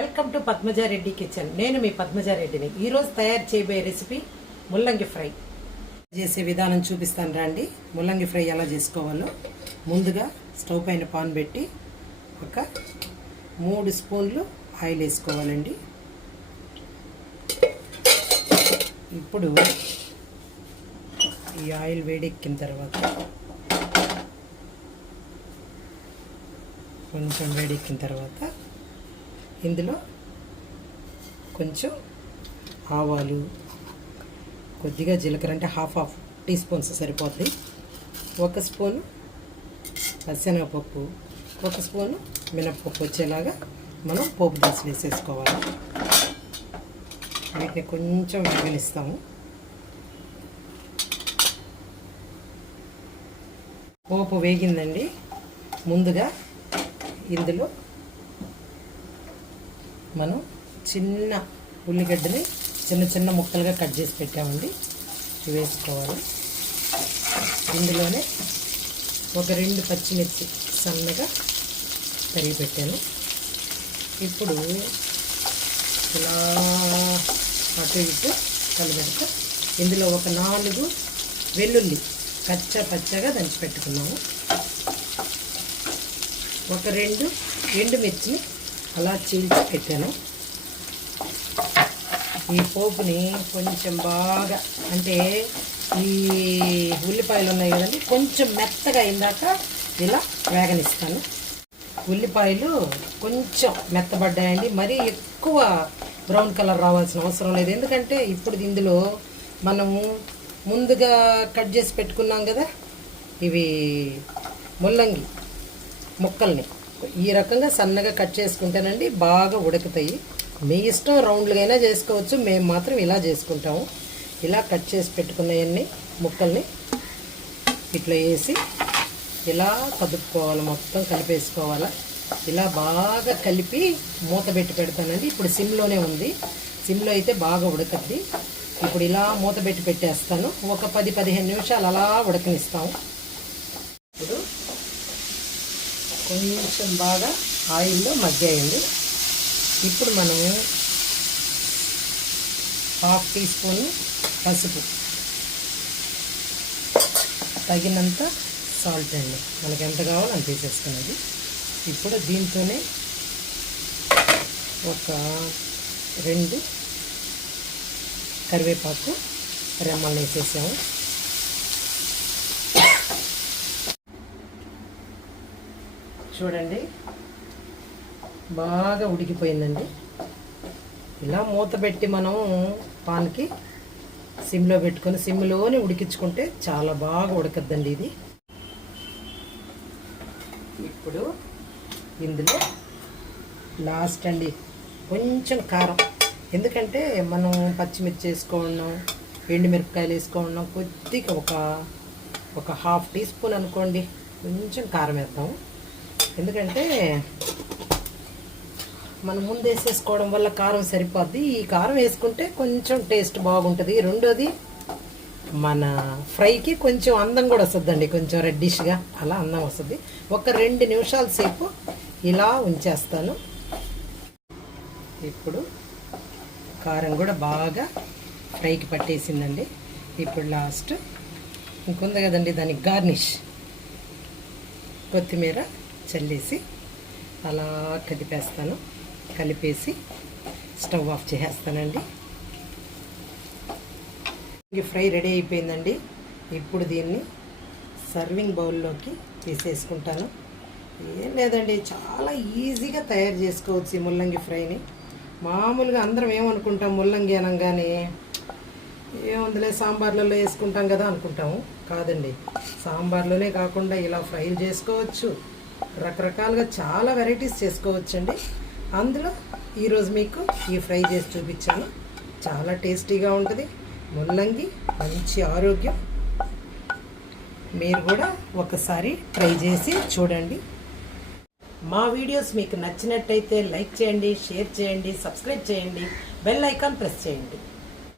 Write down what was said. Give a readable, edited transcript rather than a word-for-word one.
Welcome to Padmaja Reddy kitchen. నేను మీ పద్మజారెడ్డిని. ఈరోజు తయారు చేయబోయే రెసిపీ ముల్లంగి ఫ్రై. చేసే విధానం చూపిస్తాను రండి. ముల్లంగి ఫ్రై ఎలా చేసుకోవాలో ముందుగా స్టవ్ పైన పాన్ పెట్టి ఒక 3 స్పూన్లు ఆయిల్ వేసుకోవాలండి. ఇప్పుడు ఈ ఆయిల్ వేడెక్కిన తర్వాత కొంచెం వేడెక్కిన తర్వాత ఇందులో కొంచెం ఆవాలు, కొద్దిగా జీలకర్ర అంటే హాఫ్ టీ స్పూన్స్ సరిపోద్ది, 1 స్పూను పచ్చెనగపప్పు, 1 స్పూను మినప్పప్పు వచ్చేలాగా మనం పోపు దినుసులు వేసేసుకోవాలి. వీటిని కొంచెం వేగనిస్తాము. పోపు వేగిందండి. ముందుగా ఇందులో మనం చిన్న ఉల్లిగడ్డని చిన్న చిన్న ముక్కలుగా కట్ చేసి పెట్టామండి, వేసుకోవాలి. ఇందులోనే ఒక 2 పచ్చిమిర్చి సన్నగా తరిగి పెట్టాను. ఇప్పుడు ఇలా అటు ఇటు కలిపెడతా ఇందులో ఒక 4 వెల్లుల్లి పచ్చగా దంచి పెట్టుకున్నాము. ఒక 2 ఎండుమిర్చిని అలా చీల్చి పెట్టాను. ఈ పోపుని కొంచెం బాగా అంటే ఈ ఉల్లిపాయలు ఉన్నాయి కదండి, కొంచెం మెత్తగా అయిందాక ఇలా వేగనిస్తాను. ఉల్లిపాయలు కొంచెం మెత్తబడ్డాయండి, మరీ ఎక్కువ బ్రౌన్ కలర్ రావాల్సిన అవసరం లేదు. ఎందుకంటే ఇప్పుడు ఇందులో మనము ముందుగా కట్ చేసి పెట్టుకున్నాం కదా ఇవి ముల్లంగి ముక్కల్ని, ఈ రకంగా సన్నగా కట్ చేసుకుంటేనండి బాగా ఉడుకుతాయి. మీ ఇష్టం రౌండ్లుగా అయినా చేసుకోవచ్చు, మేము మాత్రం ఇలా చేసుకుంటాము. ఇలా కట్ చేసి పెట్టుకున్నవన్నీ ముక్కల్ని ఇట్లా వేసి ఇలా కదుపుకోవాలి, మొత్తం కలిపేసుకోవాలి. ఇలా బాగా కలిపి మూత పెట్టి పెడతానండి. ఇప్పుడు సిమ్లోనే ఉంది, సిమ్లో అయితే బాగా ఉడకద్ది. ఇప్పుడు ఇలా మూత పెట్టి పెట్టేస్తాను. ఒక 10-15 నిమిషాలు అలా ఉడకనిస్తాము. ఇప్పుడు కొంచెం బాగా ఆయిల్లో మగ్గాయండి. ఇప్పుడు మనం 1/2 టీ స్పూన్ పసుపు, తగినంత సాల్ట్ అండి, మనకి ఎంత కావాలో అంత వేసేసుకున్నది. ఇప్పుడు దీంతోనే ఒక 2 కరివేపాకు రెమ్మలు వేసేసాము. చూడండి బాగా ఉడికిపోయిందండి. ఇలా మూత పెట్టి మనం పాన్కి సిమ్లో పెట్టుకొని సిమ్లోనే ఉడికించుకుంటే చాలా బాగా ఉడకద్దండి ఇది. ఇప్పుడు ఇందులో లాస్ట్ అండి కొంచెం కారం, ఎందుకంటే మనం పచ్చిమిర్చి వేసుకోవడం, ఎండుమిరపకాయలు వేసుకోవడం, కొద్దిగా ఒక 1/2 టీ స్పూన్ అనుకోండి కొంచెం కారం వేద్దాం. ఎందుకంటే మనం ముందు వేసేసుకోవడం వల్ల కారం సరిపోద్ది. ఈ కారం వేసుకుంటే కొంచెం టేస్ట్ బాగుంటుంది. రెండోది మన ఫ్రైకి కొంచెం అందం కూడా వస్తుందండి, కొంచెం రెడ్డిష్గా అలా అందం వస్తుంది. ఒక 2 నిమిషాల సేపు ఇలా ఉంచేస్తాను. ఇప్పుడు కారం కూడా బాగా ఫ్రైకి పట్టేసిందండి. ఇప్పుడు లాస్ట్ ఇంకొంది కదండి, దానికి గార్నిష్ కొత్తిమీర చల్లేసి అలా కదిపేస్తాను. కలిపేసి స్టవ్ ఆఫ్ చేసేస్తానండి. ఈ ఫ్రై రెడీ అయిపోయిందండి. ఇప్పుడు దీన్ని సర్వింగ్ బౌల్లోకి తీసేసుకుంటాను. ఏం లేదండి, చాలా ఈజీగా తయారు చేసుకోవచ్చు ఈ ముల్లంగి ఫ్రైని. మామూలుగా అందరం ఏమనుకుంటాం, ముల్లంగి అనగానే ఏముందిలే సాంబార్లలో వేసుకుంటాం కదా అనుకుంటాము. కాదండి, సాంబార్లోనే కాకుండా ఇలా ఫ్రైలు చేసుకోవచ్చు, రకరకాలుగా చాలా వెరైటీస్ చేసుకోవచ్చండి. అందులో ఈరోజు మీకు ఈ ఫ్రై చేసి చూపించాను. చాలా టేస్టీగా ఉంటుంది. ముల్లంగి మంచి ఆరోగ్యం. మీరు కూడా ఒకసారి ట్రై చేసి చూడండి. మా వీడియోస్ మీకు నచ్చినట్టయితే లైక్ చేయండి, షేర్ చేయండి, సబ్స్క్రైబ్ చేయండి, బెల్ ఐకాన్ ప్రెస్ చేయండి.